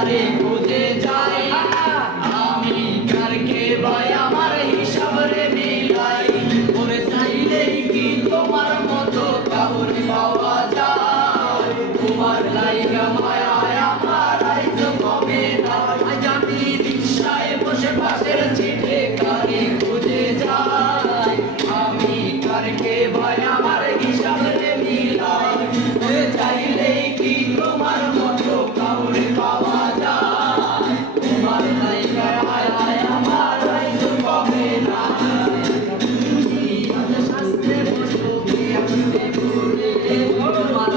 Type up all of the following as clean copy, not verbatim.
কারে খুঁজে যাই আমি কারকে ভাই আমার হিসাব রে মিলাই ওরে চাইলেই কি তোমার মতো কাউরে পাওয়া যায় তোমার লাইগা মায়ায় আমার আইজ কমে না আজ আমি রিকশায় বসে পাশের সিটে কারে খুঁজে যাই আমি কারকে ভাই আমার হিসাব রে মিলাই ওরে চাইলেই কি তোমার মতো কাউরে পাওয়া যায় তোমার লাইগা মায়ায় আমার আইজ কমে না শাস্ত্রে বসবে আসতে ভুলে তোমার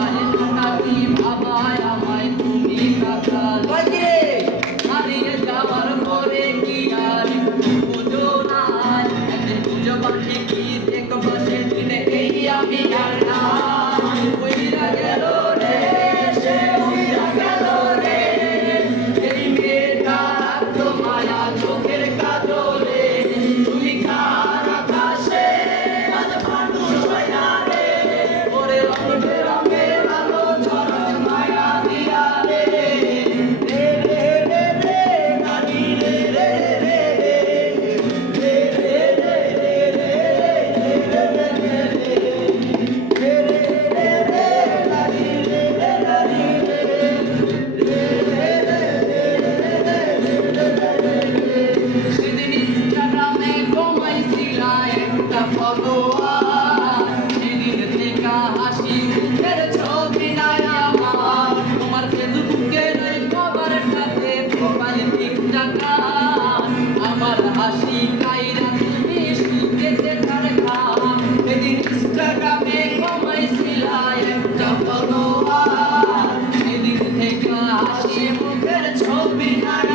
কাটি ভাবায় আমায় তুমি কাটাল হারিয়ে যাওয়ার পরে কি আর বুঝো না একদিন বুঝো পাখি কি দেখবো সেদিন এই আমি আর না উইরা গেল রে সে উইরা গেল রে এই মেয়েটা তো মায়া চোখের কাজলে তুমি কার আকাশে আজ মানুষ হইয়া রে ওরে রঙে রঙে আলো ঝরা মায়া দিয়া রে রে রে রে রে নানি রে রে রে রে রে রে রে রে সেদিন ইনস্টাগ্রামে কমাইছিলা একটা ফলোয়ার সেদিন থেকে হাসি মুখের ছবি নাই আমার তোমার ফেসবুকের ওই কভারটাতে প্রোফাইল পিকটা আমার হাসি কাইরা তুমি সুখেতে কারখা সেদিন ইনস্টাগ্রামে কমাইছিলা একটা ফলোয়ার সেদিন থেকে হাসি মুখের ছবি নাই